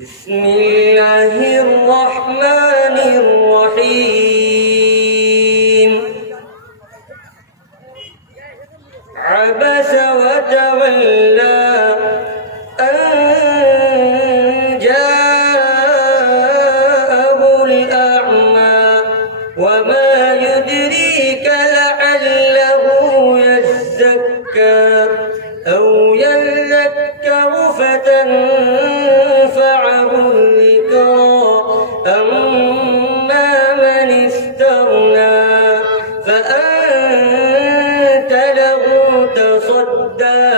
بسم الله الرحمن الرحيم. عبس وتولى أن جاءه الأعمى وما يدريك لعله يزكى أو يذكر فتنفعه الذكرى أما من استغنى فأنت له تصدى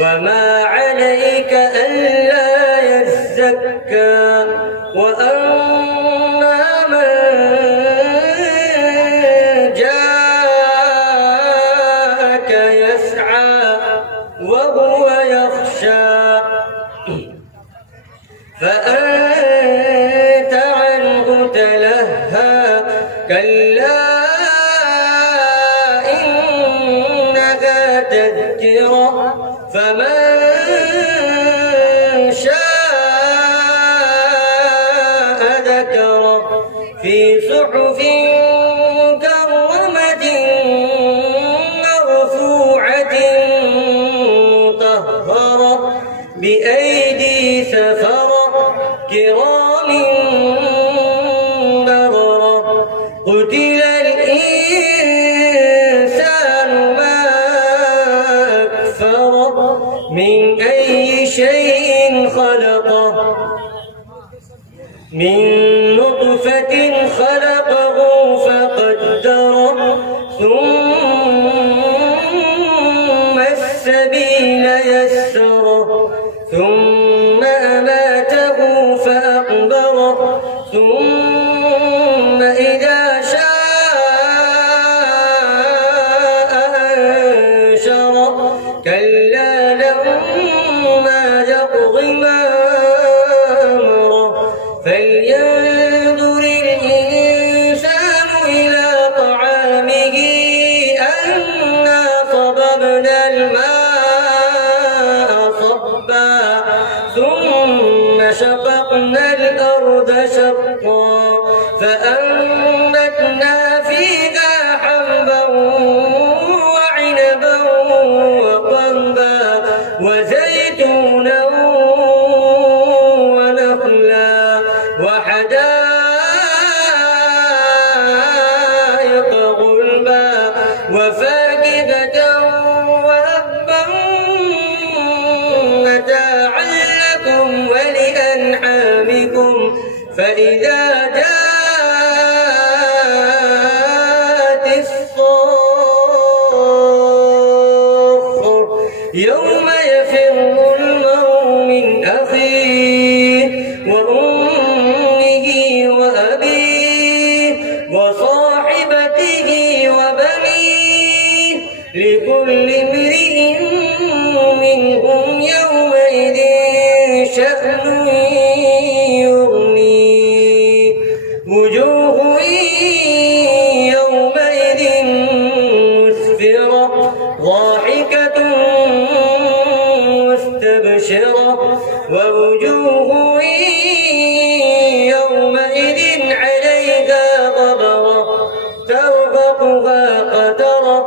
وما عليك ألا يزكى وأما من جاءك يسعى وهو يخشى فأنت عنه تلهى كلا إنها تذكرة فمن شاء ذكره في صحف مكرمة مرفوعة مطهرة بأيدي سفرة كرام بررة قتل الإنسان ما أكفره من أي شيء خلقه من نطفة خلقه فقدره ثم السبيل يسره ثم أماته فأقبره ثم إذا شاء أنشره كلا لما يقض ما أمره فلينظر الإنسان إلى طعامه أنا صببنا الماء صبا ثم شققنا الأرض شقا فأنبتنا فيها حبا وعنبا وقضبا وزيتونا ونخلا وحدائق غلبا وفاكهة وأبا متاعا لكم ولأنعامكم فإذا جاءت الصاخة يوم يفر المرء من أخيه وأمه وأبيه وصاحبته وبنيه لكل امرئ منهم يومئذ شأن يغنيه وجوه يومئذ مسفرة ضاحكة مستبشرة ووجوه يومئذ عليها غبرة ترهقها قترة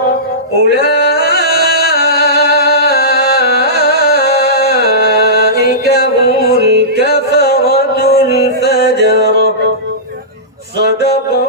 أولئك هم الكفرة الفجرة صدق